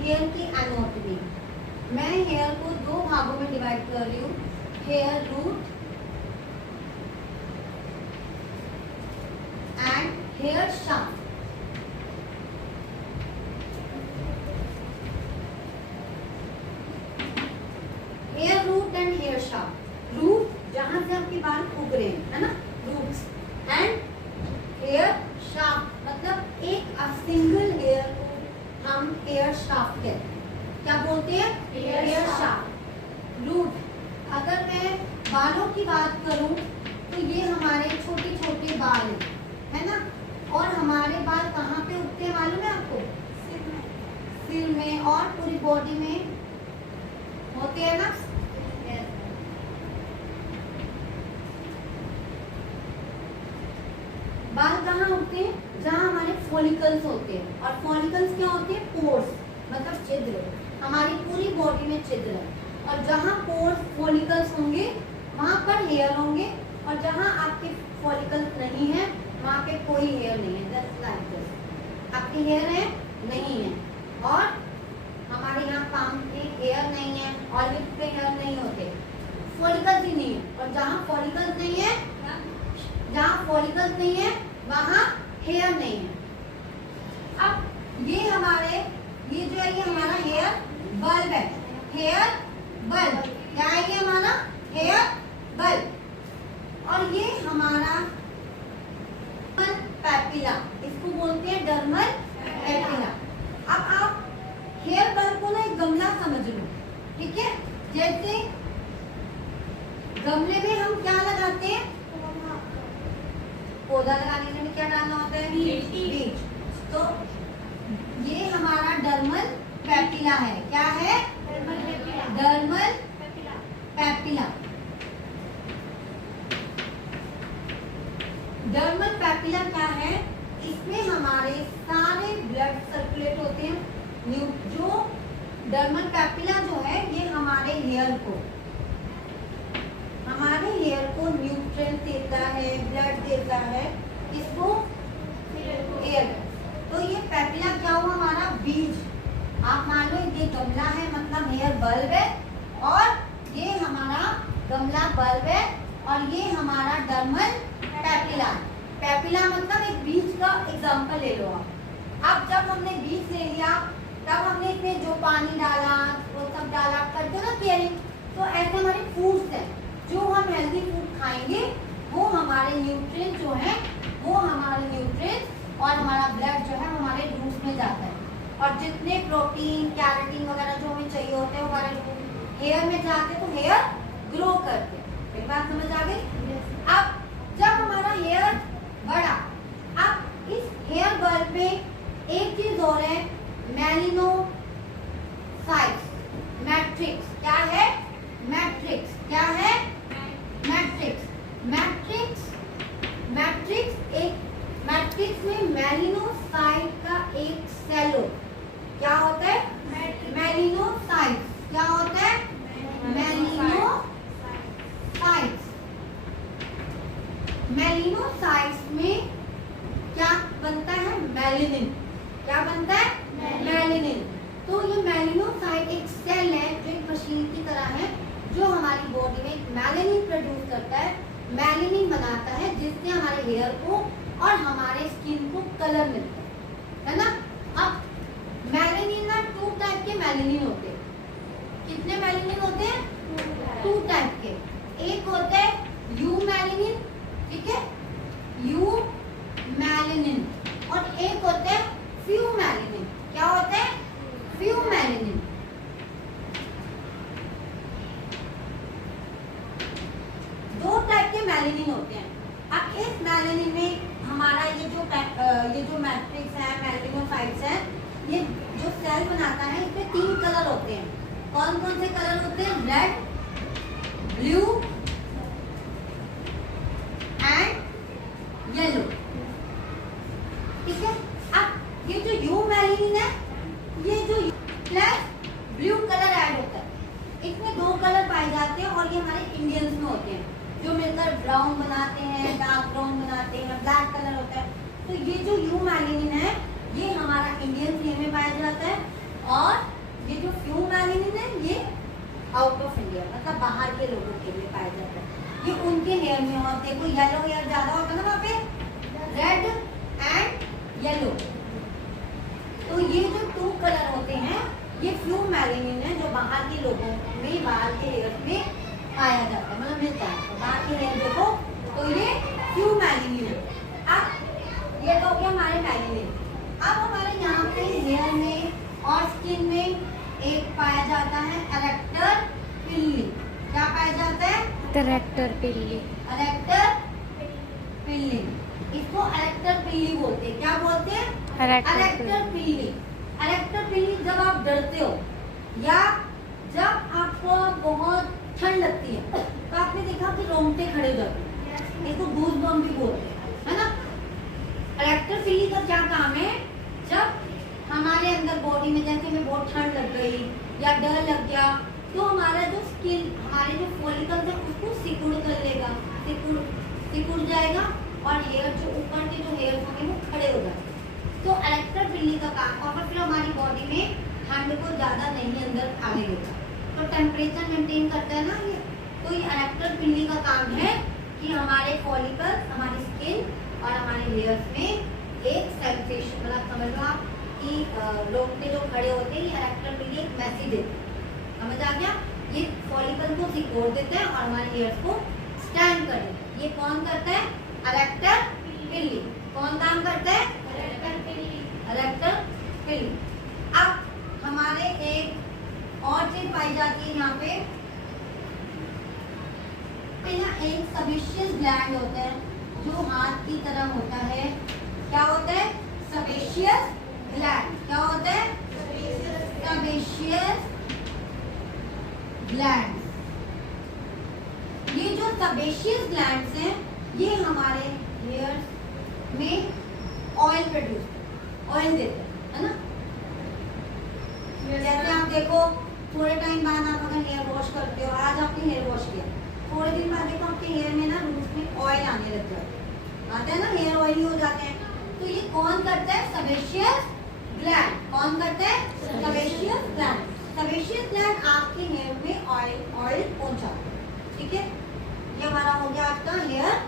Hair की anatomy. मैं hair को दो भागों में डिवाइड कर रही हूँ, hair root and hair shaft. Hair root and hair shaft, root जहां से आपके बाल उग रहे हैं, है ना, रूट्स, एंड हेयर शाफ्ट मतलब एक सिंगल हेयर को हम हेयर शाफ्ट कहते हैं। क्या बोलते हैं? Hair shaft. रूट, अगर मैं बालों की बात करूं तो ये हमारे छोटे छोटे बाल है ना, और हमारे बाल कहाँ पे उगते हैं मालूम है आपको? सिर में और पूरी बॉडी में होते हैं ना। बाल कहाँ उगते हैं? जहाँ हमारे फॉलिकल्स होते हैं, और फॉलिकल्स क्या होते हैं? पोर्स, मतलब छिद्र। हमारी पूरी बॉडी में छिद्र है, और जहाँ पोर्स फॉलिकल्स होंगे वहाँ पर हेयर होंगे, और जहाँ आपके फॉलिकल्स नहीं है वहाँ पे कोई हेयर नहीं है। जस्ट लाइक दिस, आपके हेयर है नहीं है, और हमारे यहाँ पाम पे हेयर नहीं है, ऑलिव पे हेयर नहीं होते, फॉलिकल्स ही नहीं है। और जहाँ फॉलिकल्स नहीं है, जहाँ फॉलिकल्स नहीं है वहाँ हेयर नहीं है। अब ये हमारे, ये जो है ये हमारा हेयर बल्ब है, हेयर बल्ब। क्या है ये हमारा? Hair bulb. और ये हमारा पैपिला, इसको बोलते हैं डर्मल पैपिला। अब आप हेयर बल्ब को ना एक गमला समझ लो, ठीक है? जैसे गमले में हम क्या लगाते हैं? पौधा लगाने में क्या डालना होता है? बीज। तो ये हमारा डर्मल पैपिला है। क्या है? Dermal papilla. डर्मल पैपिला क्या है? इसमें हमारे सारे ब्लड सर्कुलेट होते हैं। जो डर्मल पैपिला जो है ये हमारे हेयर को न्यूट्रिएंट देता है, ब्लड देता है, इसको एयर। तो ये पैपिला क्या हुआ? हमारा बीज। आप मान लो ये गमला है, मतलब हेयर बल्ब है, और ये हमारा गमला बल्ब है, और ये हमारा डर्मल पैपिला। पैपिला मतलब एक बीज का एग्जांपल ले लो आप। अब जब हमने बीज ले लिया, तब हमने इसमें जो पानी डाला, वो सब डाला, करते हो ना केयरिंग। तो ऐसे हमारे फूड्स हैं, जो हम हेल्दी फूड खाएंगे वो हमारे न्यूट्रिएंट जो है, वो हमारे न्यूट्रिएंट और हमारा ब्लड जो है हमारे रूट्स में जाता है, और जितने प्रोटीन, कैरोटीन वगैरह जो हमें चाहिए होते हैं वो हमारे हेयर में जाते हैं, तो हेयर ग्रो करते हैं। एक बात समझ आ गई? अब जब हमारा हेयर बढ़ा, अब इस हेयर बल्ब में एक चीज और है, मेलिनोसाइट्स, मैट्रिक्स। क्या है? मैट्रिक्स। क्या है? मैट्रिक्स। मैट्रिक्स में मेलिनोसाइट का एक सेल हो। क्या होता है? मेलिनोसाइट। क्या होता है? मेलिनोसाइट्स में क्या बनता है? मेलानिन। क्या बनता है? मेलानिन। तो ये मेलिनोसाइट एक सेल है जो एक मशीन की तरह है, जो हमारी बॉडी में मेलानिन प्रोड्यूस करता है, मेलानिन बनाता है, जिससे हमारे हेयर को और हमारे स्किन को कलर मिलता है ना। अब मेलानिन ना 2 टाइप के मेलानिन होते हैं। कितने मेलानिन होते हैं? 2 टाइप के। एक होता है यू मेलानिन, ठीक है, यू मेलानिन, और एक होता है फ्यू मेलानिन। क्या होता है? Few melanin. दो टाइप के मेलानिन होते हैं। अब इस मेलानिन में हमारा ये जो मैट्रिक्स है, मेलिनोसाइट्स है, ये जो सेल बनाता है, इसमें 3 कलर होते हैं। कौन कौन से कलर होते हैं? रेड, ब्लू एंड येलो, ठीक है। अब ये जो यू मेलानिन है, ये जो प्लस ब्लू कलर ऐड होता है, इसमें 2 कलर पाए जाते हैं, और ये हमारे इंडियंस में होते हैं, जो मिलकर ब्राउन बनाते हैं, डार्क ब्राउन बनाते हैं, ब्लैक कलर होता है। तो ये जो यू मेलानिन है, ये हमारा इंडियन हेयर में पाया जाता है, और ये जो फ्यूम एलिनिन है ये आउट ऑफ इंडिया मतलब बाहर के लोगों के लिए पाया जाता है। ये उनके हेयर में होते हैं, कोई येलो हेयर ज्यादा होता है ना वहाँ पे, रेड एंड येलो। तो ये जो टू कलर होते हैं ये फ्यूम एलिनिन है जो बाहर के लोगों में, बाहर के हेयर में पाया जाता है, मतलब मिलता है। तो बाहर के हेयर देखो तो ये फ्यूम एलिनिन है। अब ये तो हो गया हमारे मेलिनिन। अब हमारे यहाँ पे हेयर में और स्किन में एक पाया जाता है एरेक्टर पिल्ली। क्या पाया जाता है? एरेक्टर पिल्ली। एरेक्टर पिल्ली, इसको एरेक्टर पिल्ली बोलते हैं। क्या बोलते हैं? एरेक्टर पिल्ली। एरेक्टर पिल्ली जब आप डरते हो या जब आपको बहुत ठंड लगती है तो आपने देखा कि रोंगटे खड़े हो जाते हैं, इसको गूज़बम्प भी बोलते हैं, है ना। एरेक्टर पिल्ली का क्या काम है? जब हमारे अंदर बॉडी में जैसे हमें बहुत ठंड लग गई या डर लग गया तो हमारा जो स्किन, हमारे जो फॉलिकल्स है उसको सिकुड़ कर लेगा, सिकुड़ जाएगा और हेयर जो ऊपर के जो हेयर होंगे वो खड़े हो जाएंगे। तो एरेक्टर पिल्ली का काम, और फिर हमारी बॉडी में ठंड को ज़्यादा नहीं अंदर आने देगा, तो टेम्परेचर मेंटेन करता है ना ये। तो ये एरेक्टर पिल्ली का काम है कि हमारे फॉलिकल्स, हमारी स्किन और हमारे हेयर्स में एक सेंसेशन, मतलब समझ लो आप कि रोंगटे जो खड़े होते हैं, ये एरेक्टर पिल्ली एक मैसेज देते हैं, समझ आ गया। ये फॉलिकल को सिकोड़ देता है और हमारे हेयर्स को स्टैंड कर देता है। ये कौन करता है? एरेक्टर पिल्ली। कौन काम करता है? एरेक्टर पिल्ली। अब हमारे एक और चीज पाई जाती है यहाँ पे, यहाँ एक सेबेशियस ग्लैंड होता है जो हाथ की तरह होता है। क्या होता है? Sebaceous gland. क्या होता है? Sebaceous gland. ये जो सेबेशियस ग्लैंड्स हैं ये हमारे हेयर्स में ऑयल प्रोड्यूस, ऑयल देते हैं, है ना। जैसे आप देखो थोड़े टाइम बाद आप अगर हेयर वॉश करते हो, आज आपने हेयर वॉश किया, थोड़े दिन बाद देखो आपके हेयर में ना रूट्स में ऑयल आने लग जाते हैं, आते हैं ना, हेयर ऑयली हो जाते हैं। तो ये कौन करता है? Sebaceous gland. कौन करता है? Sebaceous gland. सेबेशियस ग्लैंड आपके हेयर में ऑयल पहुंचाता है, ठीक है। ये हमारा हो गया आपका हेयर